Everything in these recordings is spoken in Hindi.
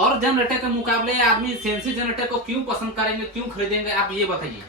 और जनरेटर के मुकाबले आदमी सेंसी जनरेटर को क्यों पसंद करेंगे, क्यों खरीदेंगे, आप ये बताइए।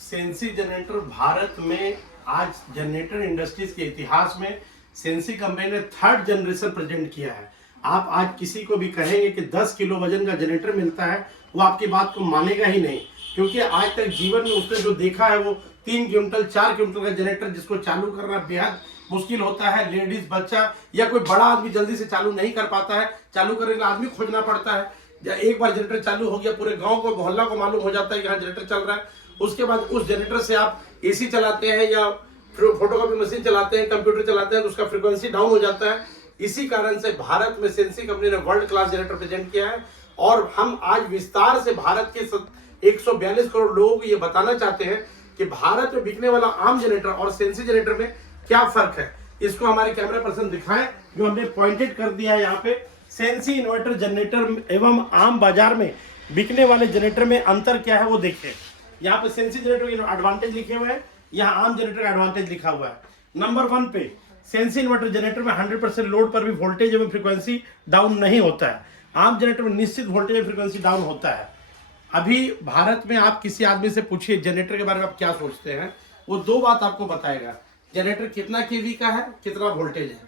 सेंसी जनरेटर भारत में आज जनरेटर इंडस्ट्रीज के इतिहास में सेंसी कंपनी ने 3rd जनरेशन प्रेजेंट किया है। आप आज किसी को भी कहेंगे कि 10 किलो वजन का जनरेटर मिलता है, वो आपकी बात को मानेगा ही नहीं, क्योंकि आज तक जीवन में उसने जो देखा है वो 3 क्विंटल 4 क्विंटल का जनरेटर जिसको चालू करना बेहद मुश्किल होता है। लेडीज, बच्चा या कोई बड़ा आदमी जल्दी से चालू नहीं कर पाता है, चालू करने के लिए आदमी खोजना पड़ता है। या एक बार जनरेटर चालू हो गया, पूरे गांव को मोहल्ला को मालूम हो जाता है कि हाँ जनरेटर चल रहा है। उसके बाद उस जनरेटर से आप एसी चलाते हैं या फोटोकॉपी मशीन चलाते हैं, कंप्यूटर चलाते हैं, तो उसका फ्रीक्वेंसी डाउन हो जाता है। इसी कारण से भारत में सेंसी कंपनी ने वर्ल्ड क्लास जनरेटर प्रेजेंट किया है और हम आज विस्तार से भारत के 142 करोड़ लोगों को ये बताना चाहते हैं कि भारत में बिकने वाला आम जनरेटर और सेंसी जनरेटर में क्या फर्क है। इसको हमारे कैमरा पर्सन दिखाएं, जो हमने पॉइंटेड कर दिया है यहाँ पे। सेंसी इन्वर्टर जनरेटर एवं आम बाजार में बिकने वाले जनरेटर में अंतर क्या है वो देखिए। यहाँ पे सेंसी जनरेटर के एडवांटेज लिखे हुए हैं, यहाँ आम जनरेटर का एडवांटेज लिखा हुआ है। नंबर 1 पे सेंसी इन्वर्टर जनरेटर में 100% लोड पर भी वोल्टेज एवं फ्रीक्वेंसी डाउन नहीं होता है। आम जनरेटर में निश्चित वोल्टेज एवं फ्रीक्वेंसी डाउन होता है। अभी भारत में आप किसी आदमी से पूछिए जनरेटर के बारे में आप क्या सोचते हैं, वो 2 बात आपको बताएगा। जनरेटर कितना केवी का है, कितना वोल्टेज है।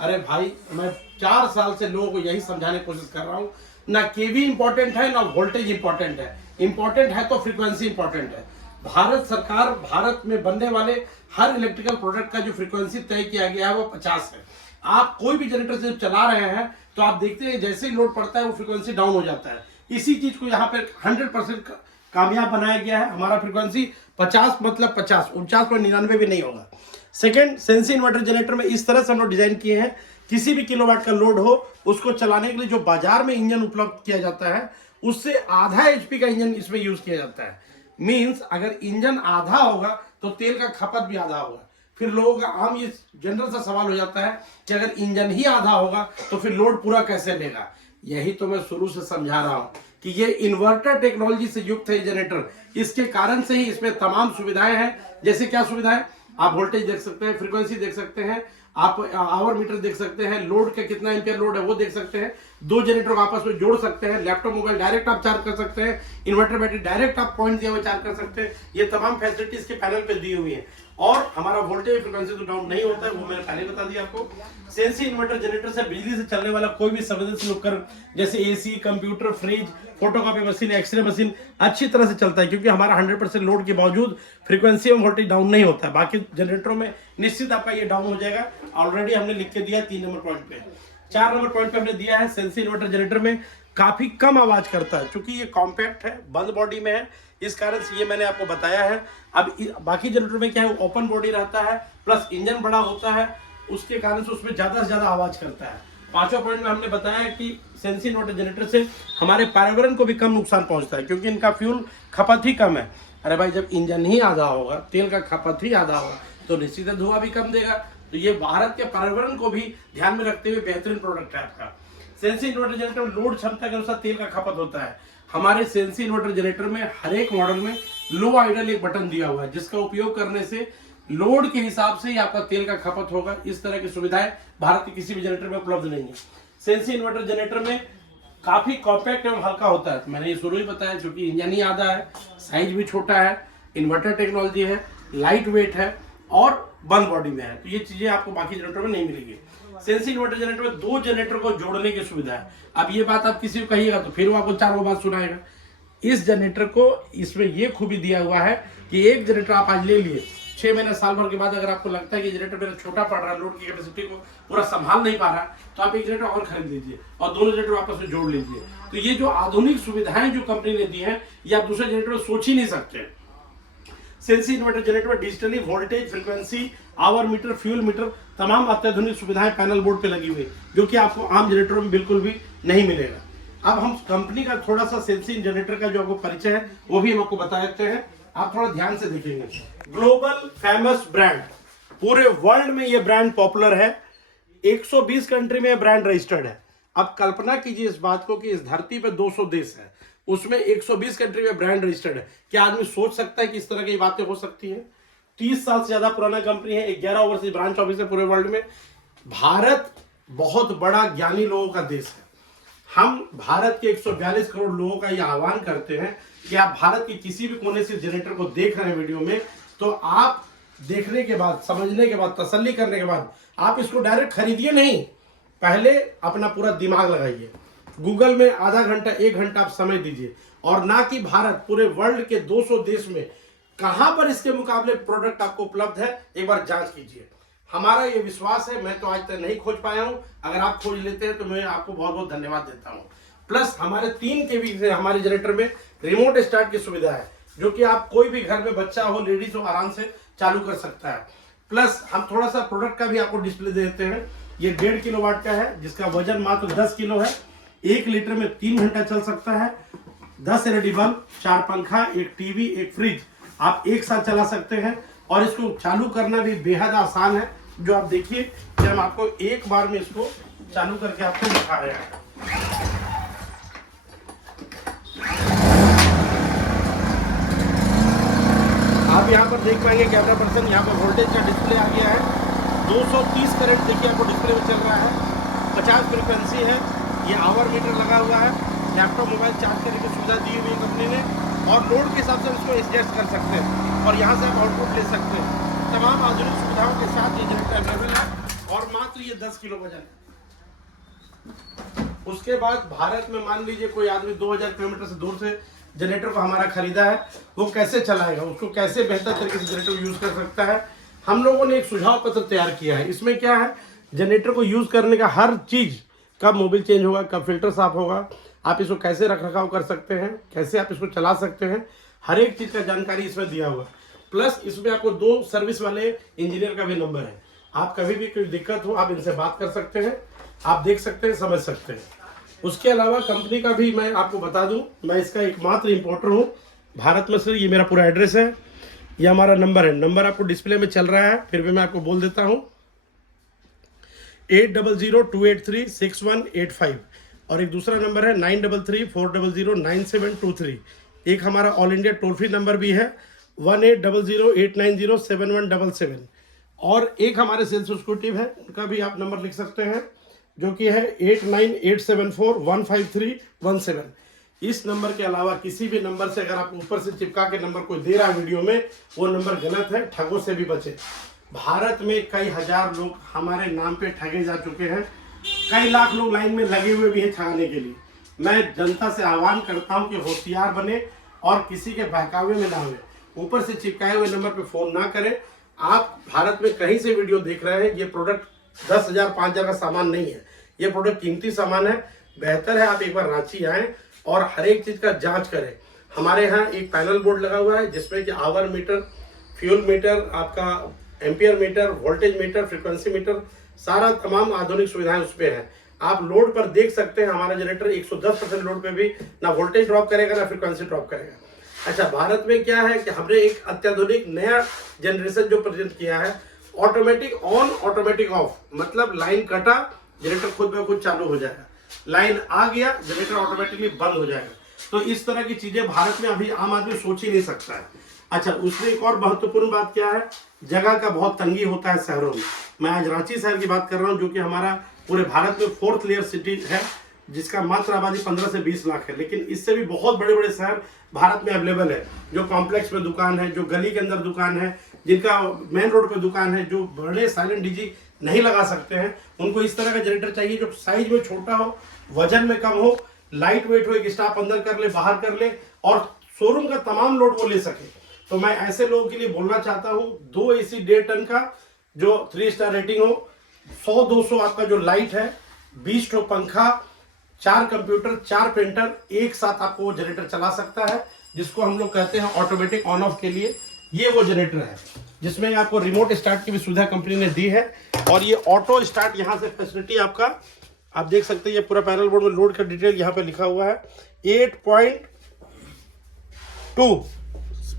अरे भाई, मैं 4 साल से लोगों को यही समझाने की कोशिश कर रहा हूँ, ना केवी इंपॉर्टेंट है ना वोल्टेज इंपॉर्टेंट है। इंपॉर्टेंट है तो फ्रीक्वेंसी इंपॉर्टेंट है। भारत सरकार, भारत में बनने वाले हर इलेक्ट्रिकल प्रोडक्ट का जो फ्रीक्वेंसी तय किया गया है वो 50 है। आप कोई भी जनरेटर से चला रहे हैं तो आप देखते हैं जैसे ही लोड पड़ता है वो फ्रीक्वेंसी डाउन हो जाता है। इसी चीज को यहाँ पे 100% कामयाब बनाया गया है। हमारा फ्रीक्वेंसी 50 मतलब 50, 49.99 भी नहीं होगा। सेकेंड, सेंसी इन्वर्टर जनरेटर में इस तरह से हम लोग डिजाइन किए हैं, किसी भी किलोवाट का लोड हो उसको चलाने के लिए जो बाजार में इंजन उपलब्ध किया जाता है उससे आधा HP का इंजन इसमें यूज किया जाता है। मींस अगर इंजन आधा होगा तो तेल का खपत भी आधा होगा। फिर लोगों का आम ये जनरल सा सवाल हो जाता है कि अगर इंजन ही आधा होगा तो फिर लोड पूरा कैसे लेगा। यही तो मैं शुरू से समझा रहा हूं कि ये इन्वर्टर टेक्नोलॉजी से युक्त है जनरेटर। इसके कारण से ही इसमें तमाम सुविधाएं हैं। जैसे क्या सुविधाएं, आप वोल्टेज देख सकते हैं, फ्रीक्वेंसी देख सकते हैं, आप आवर मीटर देख सकते हैं, लोड का कितना एम्पियर लोड है वो देख सकते हैं, 2 जनरेटर को आपस में जोड़ सकते हैं, लैपटॉप मोबाइल डायरेक्ट आप चार्ज कर सकते हैं, इन्वर्टर बैटरी डायरेक्ट आप पॉइंट दिया हुआ चार्ज कर सकते हैं। ये तमाम फैसिलिटीज के पैनल पे दी हुई है। और हमारा वोल्टेज फ्रीक्वेंसी तो डाउन नहीं होता है, वो मैंने पहले बता दिया आपको। सेंसी इन्वर्टर जनरेटर से बिजली से चलने वाला कोई भी संवेदनशील उपकरण जैसे AC, computer, fridge, photocopy machine, X-ray machine अच्छी तरह से चलता है, क्योंकि हमारा 100% लोड के बावजूद फ्रीक्वेंसी और वोल्टेज डाउन नहीं होता है। बाकी जनरेटरों में निश्चित आपका ये डाउन हो जाएगा। ऑलरेडी हमने लिख के दिया 3 नंबर पॉइंट पे। 4 नंबर पॉइंट पे हमने दिया है सेंसी इन्वर्टर जनरेटर में काफी कम आवाज करता है, क्योंकि ये कॉम्पैक्ट है, बंद बॉडी में है, इस कारण से ये मैंने आपको बताया है। अब बाकी जनरेटर में क्या है, ओपन बॉडी रहता है प्लस इंजन बड़ा होता है, उसके कारण से उसमें ज्यादा से ज्यादा आवाज करता है। 5वां पॉइंट में हमने बताया है कि सेंसी इन्वर्टर जनरेटर से हमारे पर्यावरण को भी कम नुकसान पहुंचता है, क्योंकि इनका फ्यूल खपत ही कम है। अरे भाई, जब इंजन ही आधा होगा, तेल का खपत ही आधा होगा, तो निश्चित धुआं भी कम देगा। तो ये भारत के पर्यावरण को भी ध्यान में रखते हुए बेहतरीन प्रोडक्ट है आपका। सेंसी इन्वर्टर जनरेटर में लोड क्षमता के अनुसार तेल का खपत होता है। हमारे सेंसी इन्वर्टर जनरेटर में हर एक मॉडल में लो आइडल एक बटन दिया हुआ है, जिसका उपयोग करने से लोड के हिसाब से ही आपका तेल का खपत होगा। इस तरह की सुविधाएं भारत के किसी भी जनरेटर में उपलब्ध नहीं है। सेंसी इन्वर्टर जनरेटर में काफी कॉम्पैक्ट एवं हल्का होता है। मैंने ये शुरू ही बताया, क्योंकि इंजन ही आधा है, साइज भी छोटा है, इन्वर्टर टेक्नोलॉजी है, लाइट वेट है और बंद बॉडी में है। तो ये चीजें आपको बाकी जनरेटर में नहीं मिलेगी। सेंसी इन्वर्टर जनरेटर में 2 जनरेटर को जोड़ने की सुविधा है। अब ये बात आप किसी को कहिएगा तो फिर वो आपको 4 बात सुनाएगा। इस जनरेटर को इसमें ये खूबी दिया हुआ है कि एक जनरेटर आप आज ले लिए, 6 महीने साल भर के बाद अगर आपको लगता है कि जनरेटर मेरा छोटा पड़ रहा है, लोड की कैपेसिटी को पूरा संभाल नहीं पा रहा, तो आप एक जनरेटर और खरीद लीजिए और 2 जनरेटर आपस में जोड़ लीजिए। तो ये जो आधुनिक सुविधाएं जो कंपनी ने दी है, ये आप दूसरे जनरेटर में सोच ही नहीं सकते। सेंसी इन्वर्टर जनरेटर में digitally voltage, frequency, hour meter, fuel meter तमाम अत्याधुनिक सुविधाएं पैनल बोर्ड पे लगी हुई, जो कि आपको आम जनरेटरों में बिल्कुल भी नहीं मिलेगा। अब हम कंपनी का थोड़ा सा सेंसी जनरेटर का जो आपको परिचय है वो भी हम आपको बता देते हैं। आप थोड़ा ध्यान से देखेंगे। ग्लोबल फेमस ब्रांड, पूरे वर्ल्ड में ये ब्रांड पॉपुलर है, 120 कंट्री में ब्रांड रजिस्टर्ड है। अब कल्पना कीजिए इस बात को कि इस धरती पे 200 देश है, उसमें 120 कंट्री में ब्रांड रजिस्टर्ड है। क्या आदमी सोच सकता है कि इस तरह की बातें हो सकती हैं? 30 साल से ज्यादा पुराना कंपनी है, 11 ओवरसीज ब्रांच ऑफिस है पूरे वर्ल्ड में। भारत बहुत बड़ा ज्ञानी लोगों का देश है। हम भारत के 142 करोड़ लोगों का ये आह्वान करते हैं कि आप भारत के किसी भी कोने से जनरेटर को देख रहे हैं वीडियो में, तो आप देखने के बाद, समझने के बाद, तसल्ली करने के बाद आप इसको डायरेक्ट खरीदिए नहीं, पहले अपना पूरा दिमाग लगाइए, गूगल में आधा घंटा 1 घंटा आप समय दीजिए, और ना कि भारत, पूरे वर्ल्ड के 200 देश में कहां पर इसके मुकाबले प्रोडक्ट आपको उपलब्ध है, एक बार जांच कीजिए। हमारा ये विश्वास है, मैं तो आज तक नहीं खोज पाया हूं, अगर आप खोज लेते हैं तो मैं आपको बहुत बहुत धन्यवाद देता हूं। प्लस हमारे 3 kV से हमारे जनरेटर में रिमोट स्टार्ट की सुविधा है, जो कि आप कोई भी घर में बच्चा हो, लेडीज हो, आराम से चालू कर सकता है। प्लस हम थोड़ा सा प्रोडक्ट का भी आपको डिस्प्ले देते हैं। ये 1.5 किलोवाट का है, जिसका वजन मात्र 10 किलो है, 1 लीटर में 3 घंटा चल सकता है, 10 LED बल्ब, 4 पंखा, 1 टीवी, 1 फ्रिज आप एक साथ चला सकते हैं, और इसको चालू करना भी बेहद आसान है, जो आप देखिए कि हम आपको एक बार में इसको चालू करके आपको दिखा रहे हैं। आप यहाँ पर देख पाएंगे कैमरा पर्सन, यहाँ पर वोल्टेज का डिस्प्ले आ गया है, 230 करंट देखिए आपको डिस्प्ले में चल रहा है, 50 फ्रीक्वेंसी है, ये आवर मीटर लगा हुआ है, लैपटॉप मोबाइल चार्ज करने की सुविधा दी हुई है कंपनी ने, और लोड के हिसाब से इसको एडजस्ट कर सकते हैं, और यहाँ से आप आउटपुट ले सकते हैं। तमाम आधुनिक सुविधाओं के साथ ये जनरेटर अवेलेबल है, और मात्र ये 10 किलो वजन है। उसके बाद भारत में मान लीजिए कोई आदमी 2000 किलोमीटर से दूर से जनरेटर को हमारा खरीदा है, वो कैसे चलाएगा, उसको कैसे बेहतर तरीके से जनरेटर यूज कर सकता है। हम लोगों ने एक सुझाव पत्र तैयार किया है। इसमें क्या है, जनरेटर को यूज करने का हर चीज, कब मोबिल चेंज होगा, कब फिल्टर साफ होगा, आप इसको कैसे रख रखाव कर सकते हैं, कैसे आप इसको चला सकते हैं, हर एक चीज का जानकारी इसमें दिया हुआ है। प्लस इसमें आपको 2 सर्विस वाले इंजीनियर का भी नंबर है, आप कभी भी कोई दिक्कत हो आप इनसे बात कर सकते हैं, आप देख सकते हैं, समझ सकते हैं। उसके अलावा कंपनी का भी मैं आपको बता दूं, मैं इसका एकमात्र इंपोर्टर हूं भारत में से। ये मेरा पूरा एड्रेस है, ये हमारा नंबर है, नंबर आपको डिस्प्ले में चल रहा है, फिर भी मैं आपको बोल देता हूं, 8002836185, और एक दूसरा नंबर है 9334009723। एक हमारा all India toll free number भी है 1800890717, और एक हमारे सेल्स एग्जीक्यूटिव है, उनका भी आप नंबर लिख सकते हैं, जो कि है 8987415317। इस नंबर के अलावा किसी भी नंबर से अगर आप ऊपर से चिपका के नंबर कोई दे रहा है वीडियो में, वो नंबर गलत है, ठगों से भी बचे। भारत में कई हजार लोग हमारे नाम पे ठगे जा चुके हैं, कई लाख लोग लाइन में लगे हुए भी हैं ठगाने के लिए। मैं जनता से आह्वान करता हूं कि होशियार बने और किसी के बहकावे में ना हुए, ऊपर से चिपकाए हुए नंबर पे फोन ना करें। आप भारत में कहीं से वीडियो देख रहे हैं, ये प्रोडक्ट 10,000 5,000 का सामान नहीं है, ये प्रोडक्ट कीमती सामान है। बेहतर है आप एक बार रांची आएँ और हर एक चीज़ का जांच करें। हमारे यहाँ एक पैनल बोर्ड लगा हुआ है, जिसमें कि आवर मीटर, फ्यूल मीटर, आपका ampere meter, voltage meter, frequency meter, सारा तमाम आधुनिक सुविधाएं उस पर हैं। आप लोड पर देख सकते हैं, हमारा जनरेटर 110% लोड पे भी ना वोल्टेज ड्रॉप करेगा ना फ्रीक्वेंसी ड्रॉप करेगा। अच्छा, भारत में क्या है कि हमने एक अत्याधुनिक नया जनरेशन जो प्रेजेंट किया है, ऑटोमेटिक ऑन ऑटोमेटिक ऑफ, मतलब लाइन कटा जनरेटर खुद ब खुद चालू हो जाएगा, लाइन आ गया जनरेटर ऑटोमेटिकली बंद हो जाएगा। तो इस तरह की चीजें भारत में अभी आम आदमी सोच ही नहीं सकता है। अच्छा, उसमें एक और महत्वपूर्ण बात क्या है, जगह का बहुत तंगी होता है शहरों में। मैं आज रांची शहर की बात कर रहा हूँ, जो कि हमारा पूरे भारत में 4th लेयर सिटी है, जिसका मात्र आबादी 15 से 20 लाख है। लेकिन इससे भी बहुत बड़े बड़े शहर भारत में अवेलेबल है, जो कॉम्प्लेक्स में दुकान है, जो गली के अंदर दुकान है, जिनका मेन रोड पे दुकान है, जो बड़े साइलेंट डीजी नहीं लगा सकते हैं, उनको इस तरह का जनरेटर चाहिए जो साइज में छोटा हो, वजन में कम हो, लाइट वेट हो, एक स्टाफ अंदर कर ले, बाहर कर ले, और शोरूम का तमाम लोड वो ले सके। तो मैं ऐसे लोगों के लिए बोलना चाहता हूँ, 2 AC 1.5 टन का जो 3 स्टार रेटिंग हो, 100-200 आपका जो लाइट है, 20 ठो पंखा, 4 कंप्यूटर, 4 प्रिंटर, एक साथ आपको वो जनरेटर चला सकता है, जिसको हम लोग कहते हैं ऑटोमेटिक ऑन ऑफ के लिए। ये वो जनरेटर है जिसमें आपको रिमोट स्टार्ट की भी सुविधा कंपनी ने दी है, और ये ऑटो स्टार्ट यहाँ से फैसिलिटी आपका आप देख सकते हैं। ये पूरा पैनल बोर्ड में लोड का डिटेल यहाँ पे लिखा हुआ है। 8.2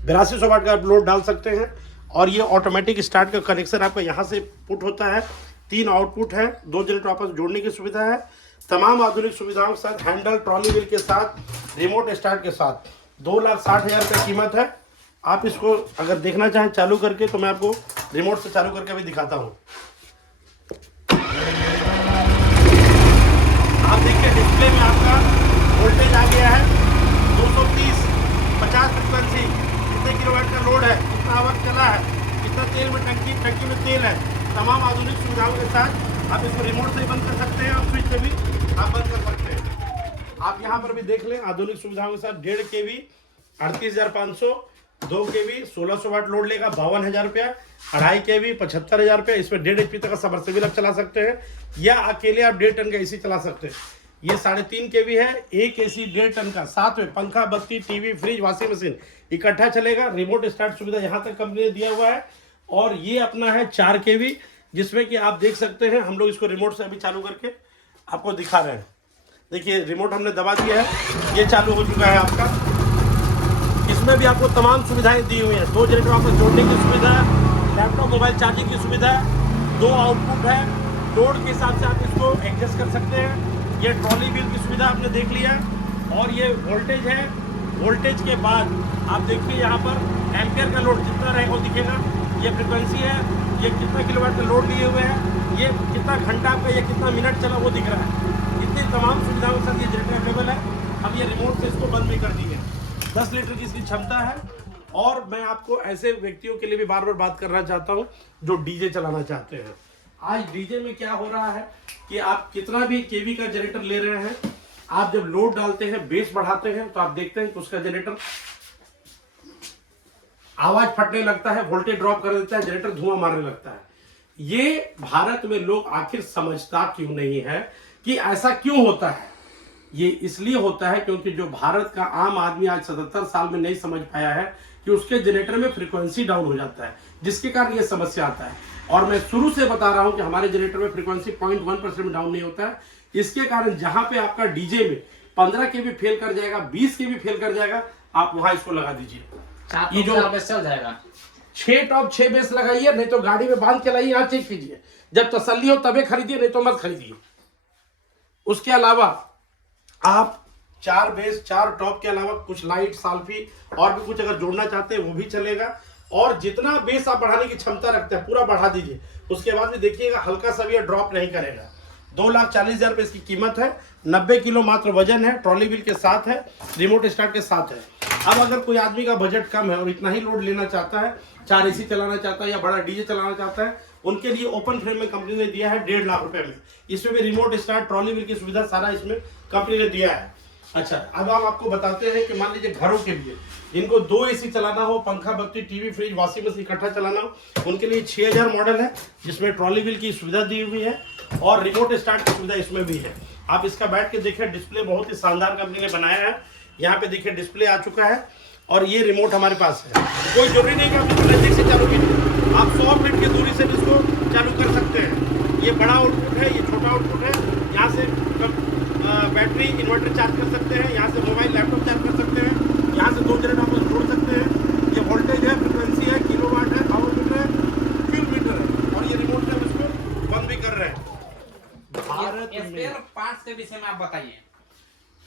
8200 वाट का आप लोड डाल सकते हैं, और ये ऑटोमेटिक स्टार्ट का कनेक्शन आपका यहाँ से पुट होता है। 3 आउटपुट है, 2 जनरेटर आपस जोड़ने की सुविधा है, तमाम आधुनिक सुविधाओं के साथ, हैंडल, ट्रॉली व्हील के साथ, रिमोट स्टार्ट के साथ। 2,60,000 रुपये कीमत है। आप इसको अगर देखना चाहें चालू करके, तो मैं आपको रिमोट से चालू करके भी दिखाता हूँ। आप देखिए डिस्प्ले में आपका आप यहाँ पर भी देख लें, आधुनिक सुविधाओं के साथ 1.5 kV 38,500, 2 kV 1600 वाट लोड लेगा 52,000 रुपया, 2.5 kV 75,000 रुपया। इसमें 1.5 HP तक का सबमर्सिबल आप चला सकते हैं, या अकेले आप 1.5 टन का AC चला सकते हैं। ये 3.5 kV है, एक AC 1.5 टन का, साथ में पंखा, बत्ती, टीवी, फ्रिज, वॉशिंग मशीन इकट्ठा चलेगा। रिमोट स्टार्ट सुविधा यहाँ तक कंपनी ने दिया हुआ है। और ये अपना है 4 kV, जिसमें कि आप देख सकते हैं, हम लोग इसको रिमोट से अभी चालू करके आपको दिखा रहे हैं। देखिए रिमोट हमने दबा दिया है, ये चालू हो चुका है आपका। इसमें भी आपको तमाम सुविधाएं दी हुई हैं। 2 जनरेटर आपको जोड़ने की सुविधा है, लैपटॉप मोबाइल चार्जिंग की सुविधा है, 2 आउटपुट है, लोड के हिसाब से आप इसको एडजस्ट कर सकते हैं। ये ट्रॉली व्हील की सुविधा आपने देख लिया। और ये वोल्टेज है, वोल्टेज के बाद आप देखिए यहाँ पर एम्पियर का लोड जितना रहेगा वो दिखेगा। ये फ्रिक्वेंसी है, ये कितना किलोवाट का लोड लिए हुए हैं, ये कितना घंटा आपका, ये कितना मिनट चला वो दिख रहा है। इतनी तमाम सुविधाओं के साथ ये जनरेटर अवेलेबल है। अब ये रिमोट से इसको बंद भी कर दी है। 10 लीटर की इसकी क्षमता है। और मैं आपको ऐसे व्यक्तियों के लिए भी बार बार बात करना चाहता हूँ जो डीजे चलाना चाहते हैं। आज डीजे में क्या हो रहा है कि आप कितना भी केवी का जनरेटर ले रहे हैं, आप जब लोड डालते हैं, बेस बढ़ाते हैं, तो आप देखते हैं कि उसका जनरेटर आवाज फटने लगता है, वोल्टेज ड्रॉप कर देता है, जनरेटर धुआं मारने लगता है। ये भारत में लोग आखिर समझता क्यों नहीं है कि ऐसा क्यों होता है? ये इसलिए होता है क्योंकि जो भारत का आम आदमी आज 77 साल में नहीं समझ पाया है कि उसके जनरेटर में फ्रीक्वेंसी डाउन हो जाता है, जिसके कारण ये समस्या आता है। और मैं शुरू से बता रहा हूं कि हमारे जनरेटर में फ्रीक्वेंसी 0.1% में डाउन नहीं होता है। इसके कारण जहां पे आपका डीजे में 15 kV फेल कर जाएगा, 20 kV फेल कर जाएगा, आप वहां इसको लगा दीजिए। ये जो चल जाएगा 6 टॉप 6 बेस लगाइए, नहीं तो गाड़ी में बांध के लाइए, यहाँ चेक कीजिए। जब तसल्ली हो तबे खरीदिए, नहीं तो मत खरीदिए। उसके अलावा आप 4 बेस 4 टॉप के अलावा कुछ लाइट, साल्फी और भी कुछ अगर जोड़ना चाहते हैं वो भी चलेगा। और जितना बेस आप बढ़ाने की क्षमता रखते हैं पूरा बढ़ा दीजिए। उसके बाद भी देखिएगा हल्का सा भी ड्रॉप नहीं करेगा। 2,40,000 रुपये इसकी कीमत है। 90 किलो मात्र वजन है, ट्रॉली व्हील के साथ है, रिमोट स्टार्ट के साथ है। अब अगर कोई आदमी का बजट कम है और इतना ही लोड लेना चाहता है, 4 AC चलाना चाहता है या बड़ा डीजे चलाना चाहता है, उनके लिए ओपन फ्रेम में कंपनी ने दिया है 1.5 लाख रुपए में। इसमें भी रिमोट स्टार्ट, ट्रॉली व्हील की सुविधा सारा इसमें कंपनी ने दिया है। अच्छा, अब हम आपको बताते हैं कि मान लीजिए घरों के लिए जिनको 2 AC चलाना हो, पंखा, बत्ती, टीवी, फ्रिज, वॉशिंग मशीन इकट्ठा चलाना हो, उनके लिए 6000 मॉडल है, जिसमें ट्रॉली व्हील की सुविधा दी हुई है और रिमोट स्टार्ट की सुविधा इसमें भी है। आप इसका बैठ के देखिए, डिस्प्ले बहुत ही शानदार कंपनी ने बनाया है। यहाँ पे देखिए डिस्प्ले आ चुका है और ये रिमोट हमारे पास है। कोई जरूरी नहीं कि आप इसको नजदीक से चालू कीजिए, आप 100 फीट की दूरी से इसको चालू कर सकते हैं। ये बड़ा आउटपुट है, ये छोटा आउटपुट है। यहाँ से बैटरी, इन्वर्टर चार्ज कर सकते हैं, यहाँ से मोबाइल, लैपटॉप चार्ज कर सकते हैं, यहाँ से 2 जनरेटर आप जोड़ सकते हैं। ये वोल्टेज है, फ्रिक्वेंसी है, किलोवाट है, पावर मीटर है, फ्यूल मीटर है। और ये रिमोट से हम इसको बंद भी कर रहे हैं। भारत में स्पेयर पार्ट्स के विषय में आप बताइए।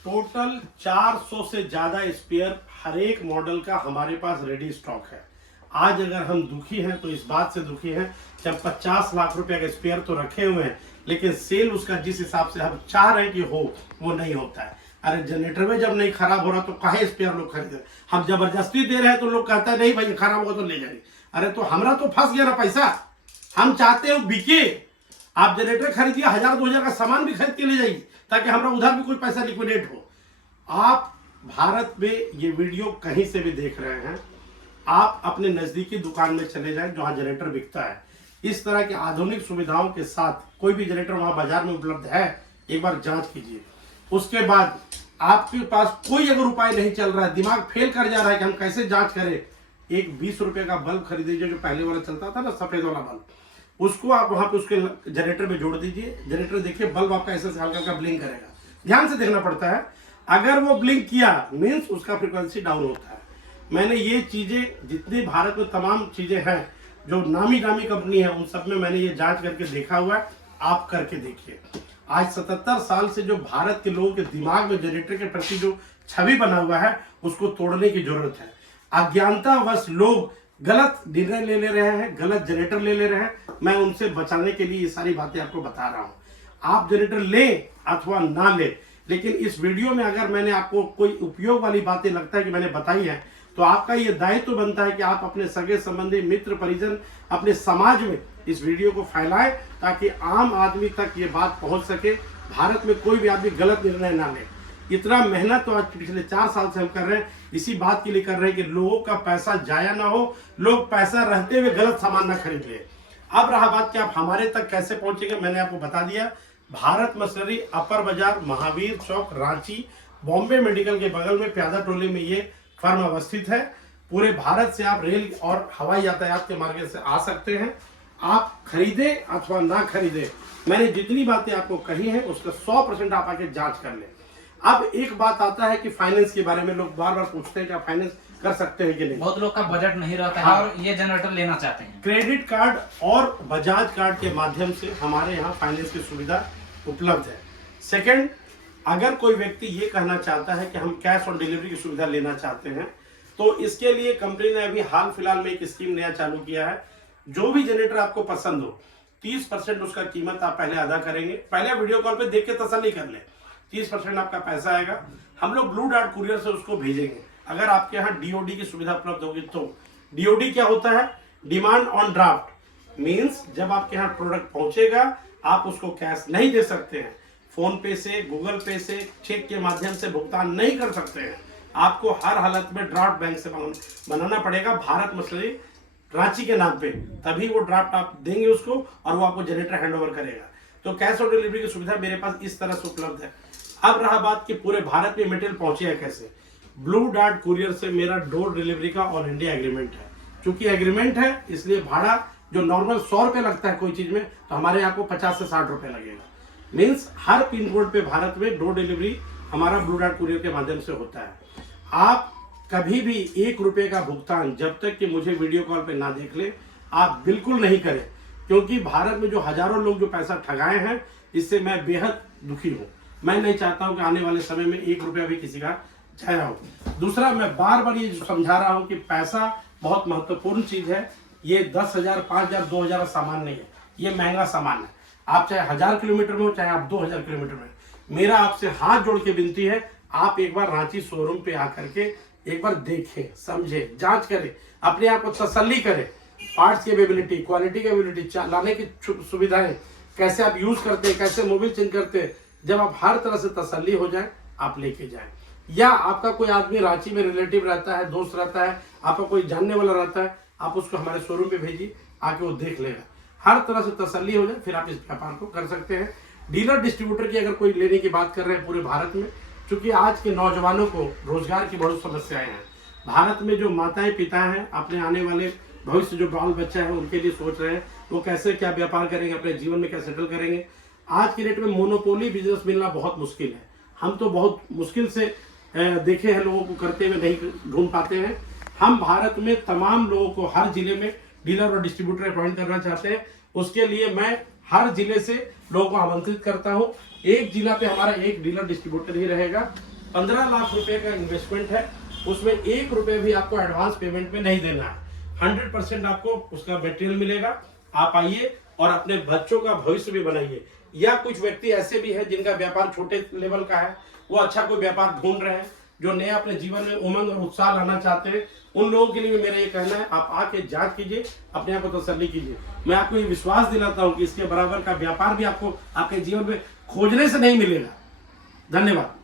टोटल 400 से ज्यादा स्पेयर हर एक मॉडल का हमारे पास रेडी स्टॉक है। आज अगर हम दुखी हैं तो इस बात से दुखी हैं कि हम 50 लाख रुपए का स्पेयर तो रखे हुए हैं, लेकिन सेल उसका जिस हिसाब से हम चाह रहे हैं कि हो, वो नहीं होता है। अरे जनरेटर में जब नहीं खराब हो रहा तो काहे स्पेयर लोग खरीद रहे? हम जबरदस्ती दे रहे हैं तो लोग कहता है नहीं भाई खराब होगा तो ले जाएंगे। अरे तो हमारा तो फंस गया ना पैसा। हम चाहते हैं बिके। आप जनरेटर खरीदिए, 1000-2000 का सामान भी खरीद के ले जाइए, ताकि हमारा उधर भी कोई पैसा लिक्विडेट हो। आप भारत में ये वीडियो कहीं से भी देख रहे हैं, आप अपने नजदीकी दुकान में चले जाएं जहां जनरेटर बिकता है। इस तरह की आधुनिक सुविधाओं के साथ कोई भी जनरेटर वहां बाजार में उपलब्ध है, एक बार जांच कीजिए। उसके बाद आपके पास कोई अगर उपाय नहीं चल रहा है, दिमाग फेल कर जा रहा है कि हम कैसे जांच करें, एक 20 रुपए का बल्ब खरीद लीजिए, जो पहले वाला चलता था ना, सफेद वाला बल्ब, उसको आप वहां पे उसके जनरेटर में जोड़ दीजिए। जनरेटर देखिए बल्ब आपका ऐसे हल्का हल्का ब्लिंक करेगा। ध्यान से देखना पड़ता है, अगर वो ब्लिंक किया मीन्स उसका फ्रीक्वेंसी डाउन होता है। मैंने ये चीजें, जितनी भारत में तमाम चीजें हैं जो नामी नामी कंपनी है, उन सब में मैंने ये जांच करके देखा हुआ है। आप करके देखिए। आज 77 साल से जो भारत के लोगों के दिमाग में जनरेटर के प्रति जो छवि बना हुआ है, उसको तोड़ने की जरूरत है। अज्ञानतावश लोग गलत निर्णय ले रहे हैं, गलत जनरेटर ले रहे हैं। मैं उनसे बचाने के लिए ये सारी बातें आपको बता रहा हूं। आप जनरेटर लें अथवा ना लें, लेकिन इस वीडियो में अगर मैंने आपको कोई उपयोग वाली बातें लगता है कि मैंने बताई है, तो आपका ये दायित्व तो बनता है कि आप अपने सगे संबंधी, मित्र, परिजन, अपने समाज में इस वीडियो को फैलाएं, ताकि आम आदमी तक ये बात पहुंच सके। भारत में कोई भी आदमी गलत निर्णय ना ले। इतना मेहनत तो आज पिछले 4 साल से हम कर रहे हैं, इसी बात के लिए कर रहे हैं कि लोगों का पैसा जाया ना हो, लोग पैसा रहते हुए गलत सामान ना खरीद ले। अब रहा बात कि आप हमारे तक कैसे पहुंचेंगे, मैंने आपको बता दिया। भारत मशीनरी, अपर बाजार, महावीर चौक, रांची, बॉम्बे मेडिकल के बगल में प्यादा टोली में ये फर्म अवस्थित है। पूरे भारत से आप रेल और हवाई यातायात के मार्ग से आ सकते हैं। आप खरीदे अथवा ना खरीदे, मैंने जितनी बातें आपको कही हैं उसका 100% आप आके जांच कर लें। अब एक बात आता है कि फाइनेंस के बारे में लोग बार बार पूछते हैं कि आप फाइनेंस कर सकते हैं कि नहीं। बहुत लोग का बजट नहीं रहता है और ये जनरेटर लेना चाहते हैं। क्रेडिट कार्ड और बजाज कार्ड के माध्यम से हमारे यहाँ फाइनेंस की सुविधा उपलब्ध है। सेकंड, अगर कोई व्यक्ति ये कहना चाहता है कि हम कैश ऑन डिलीवरी की सुविधा लेना चाहते हैं, तो इसके लिए कंपनी ने अभी हाल फिलहाल में एक स्कीम नया चालू किया है। जो भी जनरेटर आपको पसंद हो, 30% उसका कीमत आप पहले अदा करेंगे। पहले वीडियो कॉल पे देख के तसल्ली कर ले, 30% आपका पैसा आएगा, हम लोग ब्लू डार्ट कुरियर से उसको भेजेंगे। अगर आपके यहाँ डीओडी की सुविधा उपलब्ध होगी तो। डीओडी क्या होता है? डिमांड ऑन ड्राफ्ट, मीन्स जब आपके यहाँ प्रोडक्ट पहुंचेगा आप उसको कैश नहीं दे सकते हैं, फोन पे से, गूगल पे से, चेक के माध्यम से भुगतान नहीं कर सकते हैं। आपको हर हालत में ड्राफ्ट बैंक से बनाना पड़ेगा, भारत मशीनरी रांची के नाम पे, तभी वो ड्राफ्ट आप देंगे उसको और वो आपको जनरेटर हैंड ओवर करेगा। तो कैश ऑन डिलीवरी की सुविधा मेरे पास इस तरह से उपलब्ध है। अब रहा बात कि पूरे भारत में मटेरियल पहुंचेगा कैसे। ब्लू डार्ट कुरियर से मेरा डोर डिलीवरी का ऑल इंडिया एग्रीमेंट है। चूंकि एग्रीमेंट है इसलिए भाड़ा जो नॉर्मल 100 रुपये लगता है कोई चीज में, तो हमारे यहाँ को 50 से 60 रुपये लगेगा। मीन्स हर पिन कोड पे भारत में डोर डिलीवरी हमारा ब्लू डार्ट कुरियर के माध्यम से होता है। आप कभी भी 1 रुपये का भुगतान जब तक कि मुझे वीडियो कॉल पे ना देख ले, आप बिल्कुल नहीं करें, क्योंकि भारत में जो हजारों लोग जो पैसा ठगाए हैं, इससे मैं बेहद दुखी हूँ। मैं नहीं चाहता हूँ कि आने वाले समय में 1 रुपया भी किसी का जाया हो। दूसरा, मैं बार बार ये समझा रहा हूँ कि पैसा बहुत महत्वपूर्ण चीज है। ये 10,000, 5,000, 2,000 सामान नहीं है, ये महंगा सामान है। आप चाहे 1000 किलोमीटर में हो, चाहे आप 2000 किलोमीटर में, मेरा आपसे हाथ जोड़ के विनती है, आप एक बार रांची शोरूम पे आकर के एक बार देखें, समझें, जांच करें, अपने आप को तसल्ली करें। पार्ट्स की अवेलेबिलिटी, क्वालिटी की अवेलेबिलिटी, लाने की सुविधाएं, कैसे आप यूज करते हैं, कैसे मोबाइल चेंज करते हैं, जब आप हर तरह से तसल्ली हो जाए आप लेके जाएं। या आपका कोई आदमी रांची में रिलेटिव रहता है, दोस्त रहता है, आपका कोई जानने वाला रहता है, आप उसको हमारे शोरूम पे भेजिए, आके वो देख लेगा। हर तरह से तसल्ली हो जाए, फिर आप इस व्यापार को कर सकते हैं। डीलर डिस्ट्रीब्यूटर की अगर कोई लेने की बात कर रहे हैं पूरे भारत में, क्योंकि आज के नौजवानों को रोजगार की बहुत समस्याएं हैं। भारत में जो माताएं पिता हैं, अपने आने वाले भविष्य जो बाल बच्चा है उनके लिए सोच रहे हैं वो कैसे क्या व्यापार करेंगे, अपने जीवन में क्या सेटल करेंगे। आज की डेट में मोनोपोली बिजनेस मिलना बहुत मुश्किल है। हम तो बहुत मुश्किल से देखे हैं, लोगों को करते हुए नहीं ढूंढ पाते हैं। हम भारत में तमाम लोगों को हर जिले में डीलर और डिस्ट्रीब्यूटर अपॉइंट करना चाहते हैं। उसके लिए मैं हर जिले से लोगों को आमंत्रित करता हूं। एक जिला पे हमारा एक डीलर डिस्ट्रीब्यूटर ही रहेगा। 15 लाख रुपए का इन्वेस्टमेंट है, उसमें 1 रुपए भी आपको एडवांस पेमेंट में नहीं देना है। 100% आपको उसका मटेरियल मिलेगा। आप आइए और अपने बच्चों का भविष्य भी बनाइए। या कुछ व्यक्ति ऐसे भी है जिनका व्यापार छोटे लेवल का है, वो अच्छा कोई व्यापार ढूंढ रहे हैं, जो नया अपने जीवन में उमंग और उत्साह लाना चाहते हैं, उन लोगों के लिए मेरा ये कहना है, आप आके जांच कीजिए, अपने आप को तसल्ली कीजिए। मैं आपको ये विश्वास दिलाता हूँ कि इसके बराबर का व्यापार भी आपको आपके जीवन में खोजने से नहीं मिलेगा। धन्यवाद।